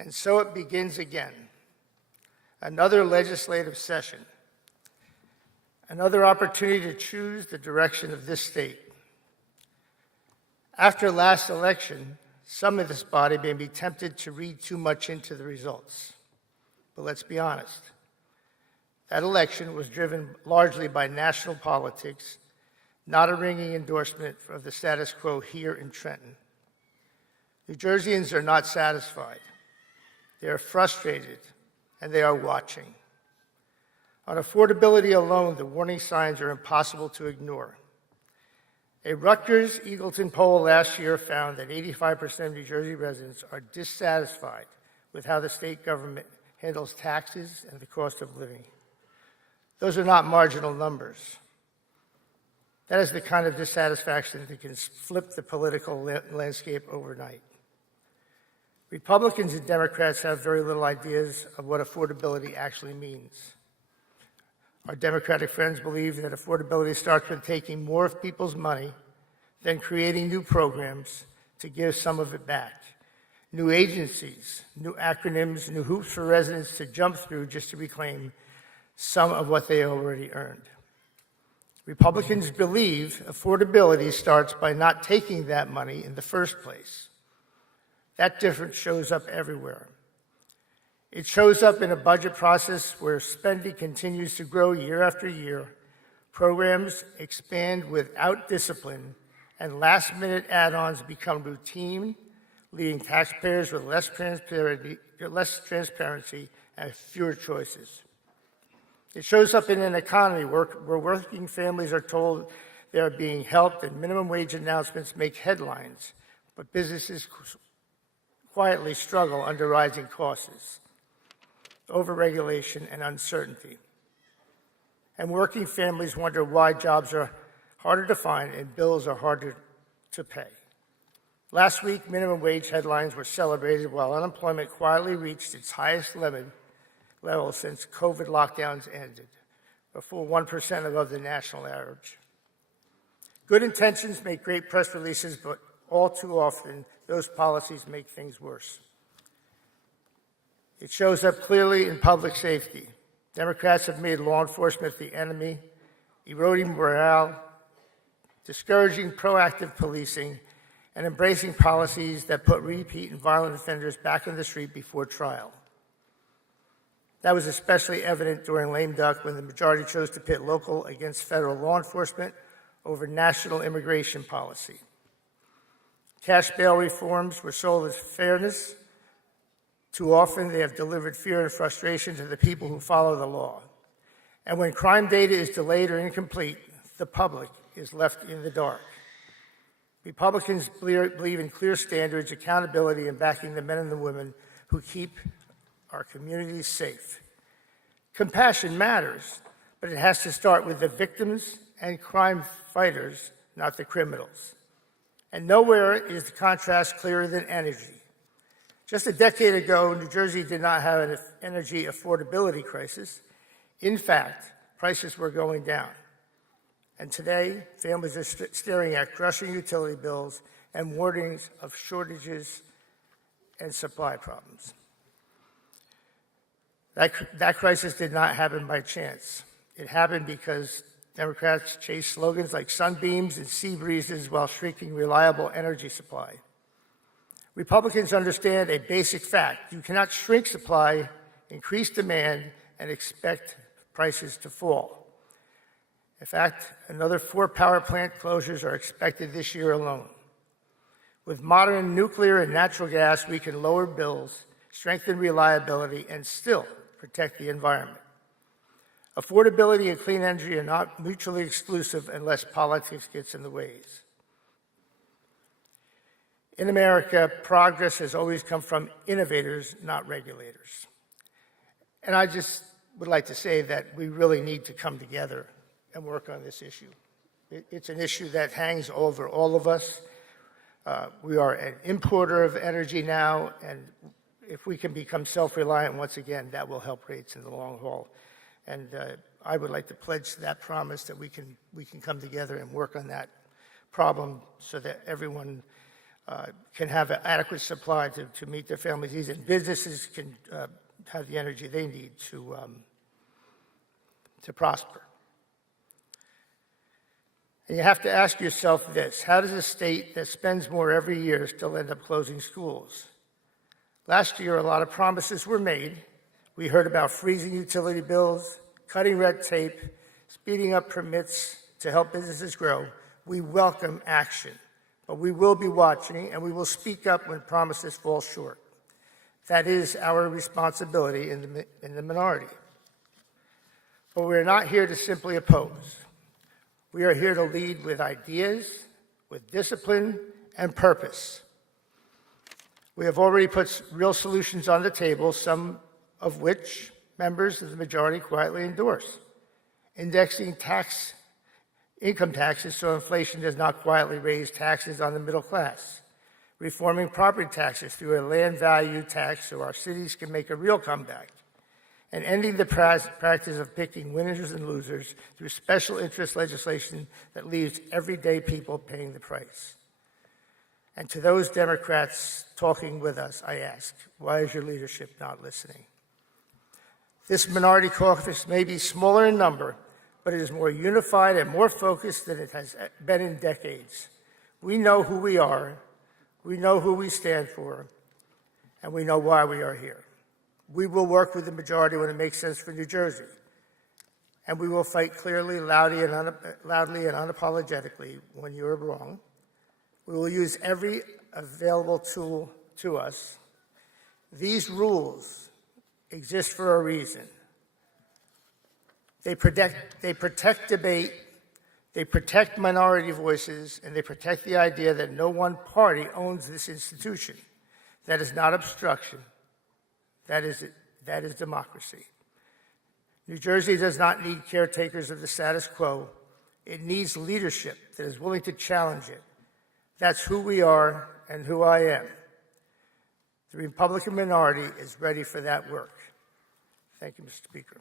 And so it begins again. Another legislative session. Another opportunity to choose the direction of this state. After last election, some of this body may be tempted to read too much into the results. But let's be honest. That election was driven largely by national politics, not a ringing endorsement of the status quo here in Trenton. New Jerseyans are not satisfied. They are frustrated, and they are watching. On affordability alone, the warning signs are impossible to ignore. A Rutgers-Eagleton poll last year found that 85% of New Jersey residents are dissatisfied with how the state government handles taxes and the cost of living. Those are not marginal numbers. That is the kind of dissatisfaction that can flip the political landscape overnight. Republicans and Democrats have very little ideas of what affordability actually means. Our Democratic friends believe that affordability starts with taking more of people's money than creating new programs to give some of it back. New agencies, new acronyms, new hoops for residents to jump through just to reclaim some of what they already earned. Republicans believe affordability starts by not taking that money in the first place. That difference shows up everywhere. It shows up in a budget process where spending continues to grow year after year, programs expand without discipline, and last-minute add-ons become routine, leaving taxpayers with less transparency and fewer choices. It shows up in an economy where working families are told they are being helped and minimum wage announcements make headlines, but businesses quietly struggle under rising costs, overregulation, and uncertainty. And working families wonder why jobs are harder to find and bills are harder to pay. Last week, minimum wage headlines were celebrated while unemployment quietly reached its highest level since COVID lockdowns ended, a full 1% above the national average. Good intentions make great press releases, but all too often, those policies make things worse. It shows up clearly in public safety. Democrats have made law enforcement the enemy, eroding morale, discouraging proactive policing, and embracing policies that put repeat and violent offenders back on the street before trial. That was especially evident during lame duck when the majority chose to pit local against federal law enforcement over national immigration policy. Cash bail reforms were sold as fairness. Too often, they have delivered fear and frustration to the people who follow the law. And when crime data is delayed or incomplete, the public is left in the dark. Republicans believe in clear standards, accountability, and backing the men and the women who keep our communities safe. Compassion matters, but it has to start with the victims and crime fighters, not the criminals. And nowhere is the contrast clearer than energy. Just a decade ago, New Jersey did not have an energy affordability crisis. In fact, prices were going down. And today, families are staring at crushing utility bills and warnings of shortages and supply problems. That crisis did not happen by chance. It happened because Democrats chased slogans like sunbeams and sea breezes while shrinking reliable energy supply. Republicans understand a basic fact. You cannot shrink supply, increase demand, and expect prices to fall. In fact, another 4 power plant closures are expected this year alone. With modern nuclear and natural gas, we can lower bills, strengthen reliability, and still protect the environment. Affordability and clean energy are not mutually exclusive unless politics gets in the ways. In America, progress has always come from innovators, not regulators. And I just would like to say that we really need to come together and work on this issue. It's an issue that hangs over all of us. We are an importer of energy now, and if we can become self-reliant once again, that will help rates in the long haul. And I would like to pledge that promise that we can come together and work on that problem so that everyone can have an adequate supply to meet their families' needs, and businesses can have the energy they need to prosper. And you have to ask yourself this: how does a state that spends more every year still end up closing schools? Last year, a lot of promises were made. We heard about freezing utility bills, cutting red tape, speeding up permits to help businesses grow. We welcome action, but we will be watching and we will speak up when promises fall short. That is our responsibility in the minority. But we're not here to simply oppose. We are here to lead with ideas, with discipline, and purpose. We have already put real solutions on the table, some of which members of the majority quietly endorse. Indexing income taxes so inflation does not quietly raise taxes on the middle class. Reforming property taxes through a land value tax so our cities can make a real comeback. And ending the practice of picking winners and losers through special interest legislation that leaves everyday people paying the price. And to those Democrats talking with us, I ask, why is your leadership not listening? This minority caucus may be smaller in number, but it is more unified and more focused than it has been in decades. We know who we are, we know who we stand for, and we know why we are here. We will work with the majority when it makes sense for New Jersey, and we will fight clearly, loudly, and unapologetically when you are wrong. We will use every available tool to us. These rules exist for a reason. They protect debate, they protect minority voices, and they protect the idea that no one party owns this institution. That is not obstruction. That is democracy. New Jersey does not need caretakers of the status quo. It needs leadership that is willing to challenge it. That's who we are and who I am. The Republican minority is ready for that work. Thank you, Mr. Speaker.